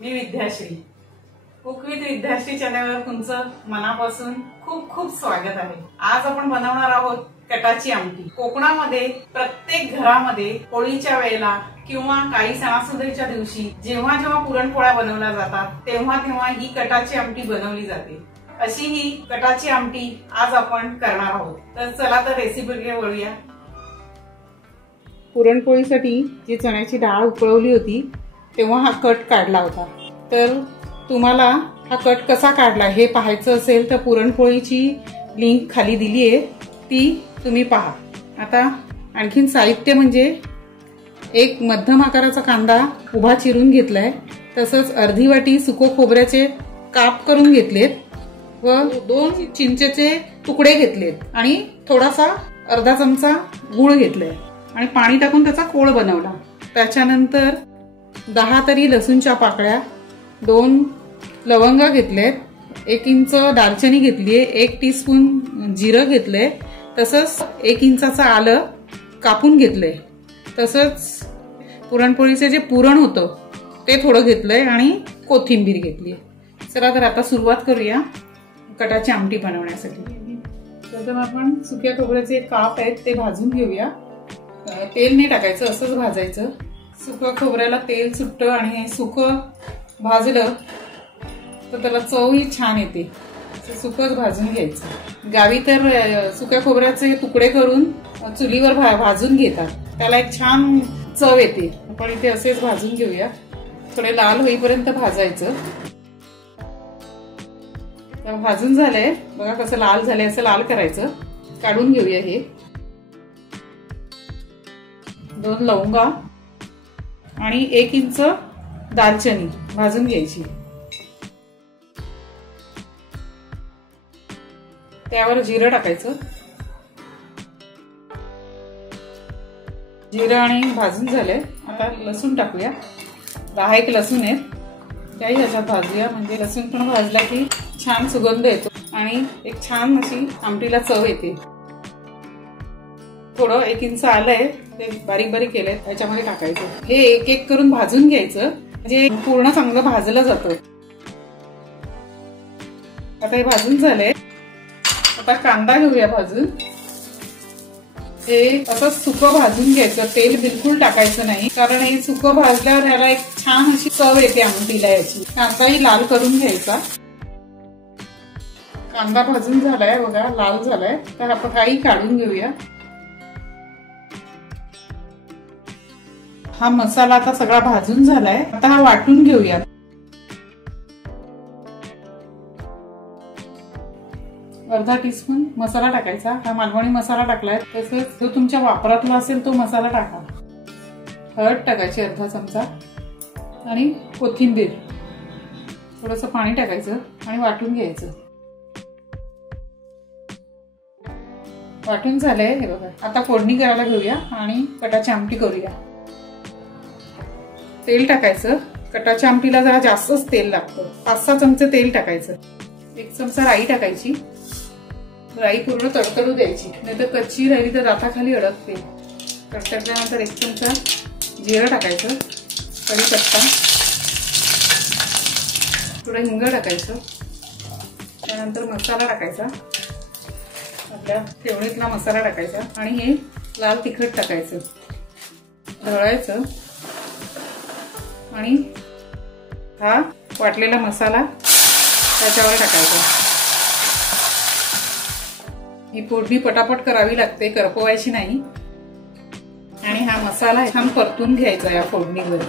Me Vidyashree, cook with Vidyashree चॅनलवर तुमचं मनापासून खूप खूप स्वागत आहे। आज आपण बनवणार आहोत कटाची आमटी। कोकणामध्ये प्रत्येक घरामध्ये होळीच्या वेळेला किंवा काही सणासुदीच्या दिवशी जेव्हा जेव्हा पुरणपोळ्या बनवल्या जातात तेव्हा तेव्हा ही कटाची आमटी बनवली जाते। अशी ही कटाची आमटी आज आपण करणार आहोत। तर चला तर रेसिपीकडे वळूया। पुरणपोळीसाठी जी चण्याची डाळ उकळवली होती तेव्हा हा कट काढला होता। तर तुम्हाला हा कट कसा काढला हे पाहायचं असेल तर पुरणपोळीची लिंक खाली दिली आहे, ती तुम्ही पहा। आता आणखीन साहित्य म्हणजे एक मध्यम आकाराचा कांदा उभा चिरून घेतलाय, तसंच अर्धी वाटी सुको खोबऱ्याचे काप करून घेतलेत व 2 चिंचेचे तुकडे घेतलेत आणि थोडासा अर्धा चमचा गूळ घेतलाय आणि पाणी टाकून त्याचा कोळ बनवला। त्याच्यानंतर 10 तरी लसूणच्या पाकळ्या, 2 लवंगा घेतलेत, 1 इंच दालचिनी घेतलीये, 1 टीस्पून जिरं घेतलंय, तसंच 1 इंचाचं आलं कापून घेतलंय, तसंच पुरणपोळीचे जे पुरण होतं ते थोडं घेतलंय आणि कोथिंबीर घेतलीये। चला तर आता सुरुवात करूया कटाची आमटी बनवण्यासाठी। तर आपण सुक्या खोबऱ्याचे काप आहेत ते भाजून घेऊया। तेल नाही टाकायचं, असंच भाजायचं। सुकं खोबऱ्याला तेल सुटतं आणि हे सुकं भाजलं तर त्याला चवही छान येते। सुकंच भाजून घ्यायचं। गावी तर सुक्या खोबऱ्याचे तुकडे करून चुलीवर भाजून घेतात, त्याला एक छान चव येते। आपण इथे असेच भाजून घेऊया। थोडे लाल होईपर्यंत भाजायचं। भाजून झालंय बघा, कसं लाल झालंय, असं लाल करायचं। काढून घेऊया। हे 2 लवंगा आणि 1 इंच दालचिनी भाजून घ्यायची। त्यावर जिरं टाकायचं। जिरं आणि भाजून झाले। आता लसूण टाकूया। 10 लसूण आहेत, त्याही ह्याच्यात भाजूया, म्हणजे लसूण पण भाजला की छान सुगंध येतो आणि एक छान अशी आमटीला चव येते। थोडं 1 इंच आलंय, ते बारीक बारीक केलंय, त्याच्यामध्ये टाकायचं। हे एक एक करून भाजून घ्यायचं, म्हणजे पूर्ण चांगलं भाजलं जातं। आता हे भाजून झालंय। आता कांदा घेऊया भाजून। हे असं सुकं भाजून घ्यायचं, तेल बिलकुल टाकायचं नाही, कारण हे सुकं भाजल्यावर ह्याला एक छान अशी चव येते आमटीला याची। कांदाही लाल करून घ्यायचा। कांदा भाजून झालाय बघा, लाल झालाय। तर आपण काही काढून घेऊया। हा मसाला आता सगळा भाजून झालाय। आता हा वाटून घेऊया। अर्धा टीस्पून मसाला टाकायचा। हा मालवणी मसाला टाकलाय, तसंच जो तुमच्या वापरातला असेल तो मसाला टाका। हळद टाकायची अर्धा चमचा आणि कोथिंबीर, थोडंसं पाणी टाकायचं आणि वाटून घ्यायचं। वाटून झालंय हे बघा। आता फोडणी करायला घेऊया आणि कटाची आमटी करूया। तेल टाकायचं। कटाच्या आमटीला जरा जास्तच तेल लागतं, 5-6 चमचे तेल टाकायचं। 1 चमचा राई टाकायची। राई पूर्ण तडतडू द्यायची, नाहीतर कच्ची राहिली तर दाताखाली अडकते। तडतडल्यानंतर 1 चमचा जिरं टाकायचं, कढीपत्ता, थोडं हिंग टाकायचं। त्यानंतर मसाला टाकायचा, आपल्या ठेवणीतला मसाला टाकायचा आणि हे लाल तिखट टाकायचं, ढवळायचं आणि हा वाटलेला मसाला त्याच्यावर टाकायचा। ही फोडणी पटापट करावी लागते, करपवायची नाही। आणि हा मसाला छान परतून घ्यायचा या फोडणीवर।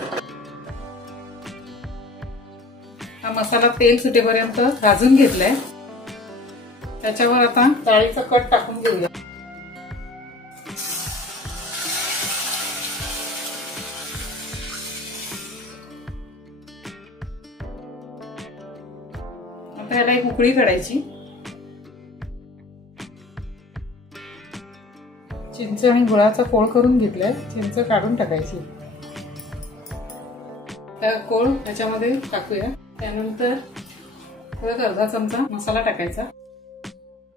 हा मसाला तेल सुटेपर्यंत भाजून घेतलाय। त्याच्यावर आता डाळीचा कट टाकून घेऊया। आता याला एक उकळी काढायची। चिंच आणि गुळाचा कोळ करून घेतलाय, चिंच काढून टाकायची। त्या कोळ त्याच्यामध्ये टाकूया। त्यानंतर परत अर्धा चमचा मसाला टाकायचा।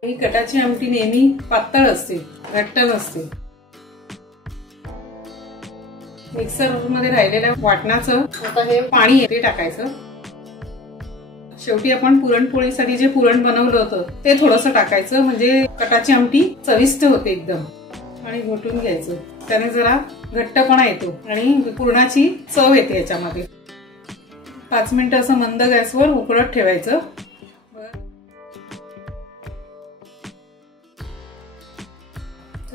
ही कटाची आमटी नेहमी पातळ असते, घट्ट नसते। मिक्सर मध्ये राहिलेल्या वाटणाचं आता हे पाणी आहे ते टाकायचं. शेवटी आपण पुरणपोळीसाठी जे पुरण बनवलं होतं ते थोडंसं टाकायचं, म्हणजे कटाची आमटी चविष्ट होते एकदम. आणि घोटून घ्यायचं, त्याने जरा घट्टपणा येतो आणि पुरणाची चव येते याच्यामध्ये. 5 मिनिटं असं मंद गॅसवर उकळत ठेवायचं.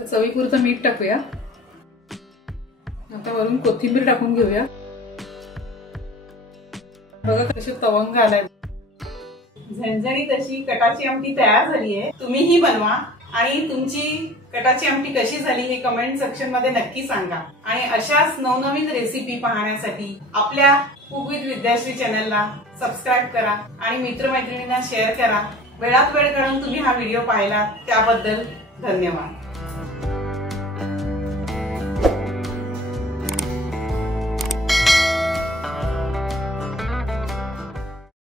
चवीपुरतं मीठ टाकूया. आता वरून कोथिंबीर टाकून घेऊया. बघा कशी तवंग आलाय. झणझणीत अशी कटाची आमटी तयार झाली आहे. तुम्हीही बनवा आणि तुमची कटाची आमटी कशी झाली हे कमेंट सेक्शन मध्ये नक्की सांगा. आणि अशाच नवनवीन रेसिपी पाहण्यासाठी आपल्या कुक विथ विद्याश्री चॅनलला सबस्क्राईब करा आणि मित्रमैत्रिणींना शेअर करा. वेळात वेळ काढून तुम्ही हा व्हिडिओ पाहिला त्याबद्दल धन्यवाद.